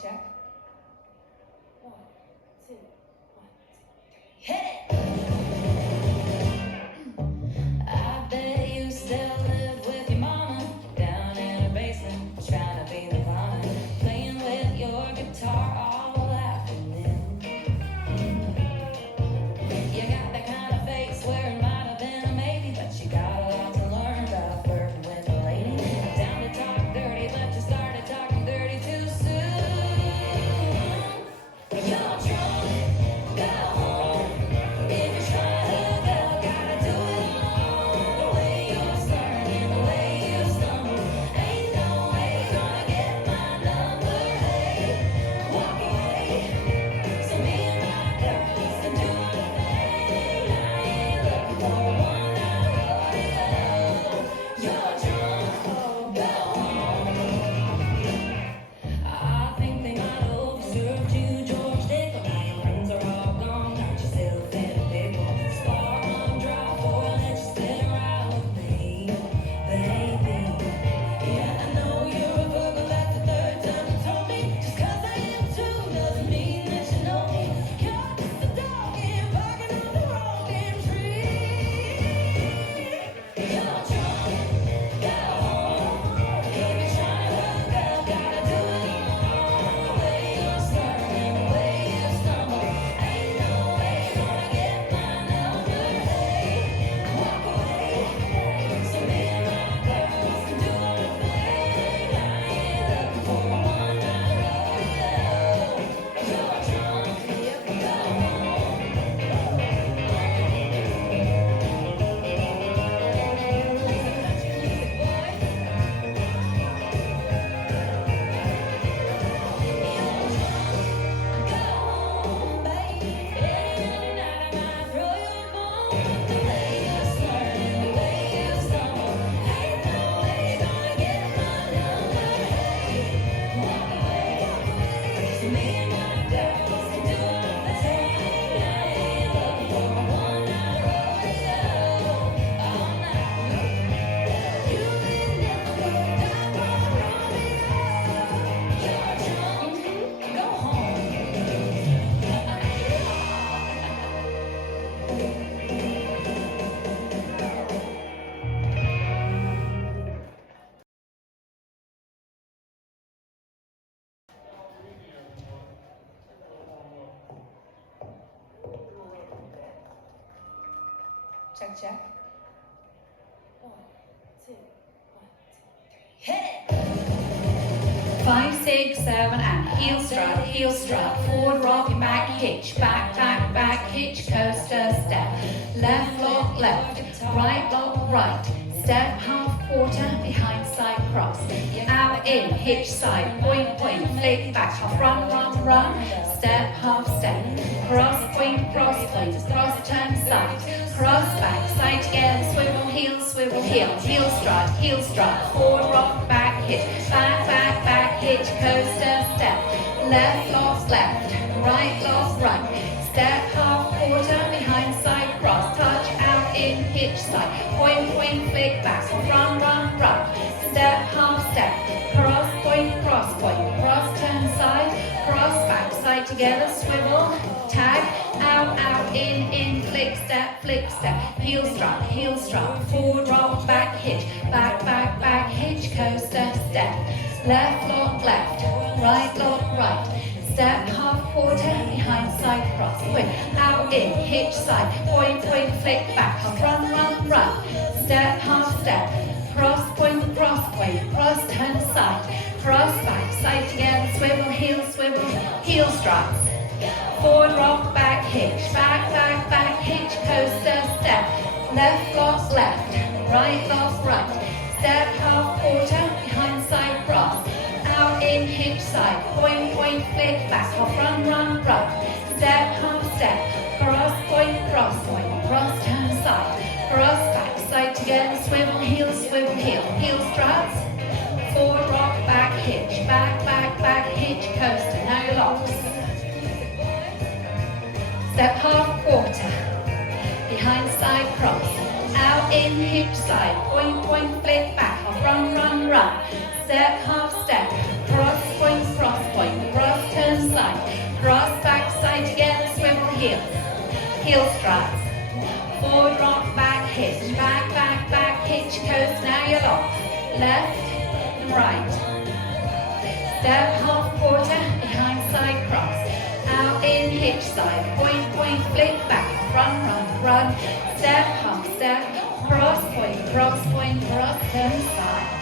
check. 1, 2, 1, 2, 3. Hit it! I bet you still live with your mama down in her basement, trying to be the mama, playing with your guitar all afternoon. You got that kind of face where it might have been a maybe, but you got a lot to learn about flirting with a lady. Down to talk dirty, but you started talking dirty too soon. You're drunk, go home. If you're trying to hook up, gotta do it alone. The way you're starting, the way you stumble, ain't no way gonna get my number. Hey, walk away, so me and my girls can do our thing. I ain't looking for a one-night rodeo. You're drunk, go home. I think they might have overserved you, George Dick, but now your friends are all gone. Got you still feeling big one. Star run dry for a let you sit around with me, baby. Yeah, I know you're a Virgo, that's the third time you told me. Just 'cause I am too doesn't mean that you know me. You're just a dog and barking on the wrong damn tree. You're drunk, go home. If you're trying to hook up, gotta do it alone. The way you're starting, the way you stumble, ain't no way gonna get my number. Hey, walk away, so me and my girls can do our thing. I ain't looking for a one-night rodeo. You're drunk, go home. Check, check. 1, 2, 1, 2, 3. Hit it! 5, 6, 7, and heel strut, forward rocking back hitch, back, back, back hitch, coaster step, left lock left, right lock right, step half quarter, behind side cross, out in, hitch side, point, point, flick back, half run, run, run, step, half step, cross, point, cross turn side, cross back, side together, swivel, heel strut, forward rock, back hitch, back, back, back hitch, coaster step, left lock left, right lock right, step half quarter, behind side cross, touch out in hitch side, point, point, flick back, run, run, run, step, half step, cross, cross turn side, cross back, side together, swivel, tag, out, in, flick step, heel strut, forward rock, back hitch, back hitch, coaster step, left lock left, right lock right, step half quarter, behind side cross, point, out in, hitch side, point, flick back, run, run, run, step, half step, cross cross turn side, cross back, side together, swivel, heel struts, forward rock, back hitch, back hitch, coaster step, left lock left, right lock right, step half quarter, behind side cross, out in hitch side, point, flick back, run, run, run, step, half step, cross cross turn side, cross back, side together, swivel, heel struts, forward rock, back hitch, back hitch, coaster, no locks, step half quarter, behind side cross, out in hitch side, point, flick back, run, run, run, step, half step, cross point, cross heels. Heel struts. Forward rock, back hitch. Back, back, back hitch, coast. Now you're locked. Left and right. Step half quarter, behind side cross. Out in hitch side. Point, point, flick back. Run, run, run. Step, half step. Cross, point, cross, turn side.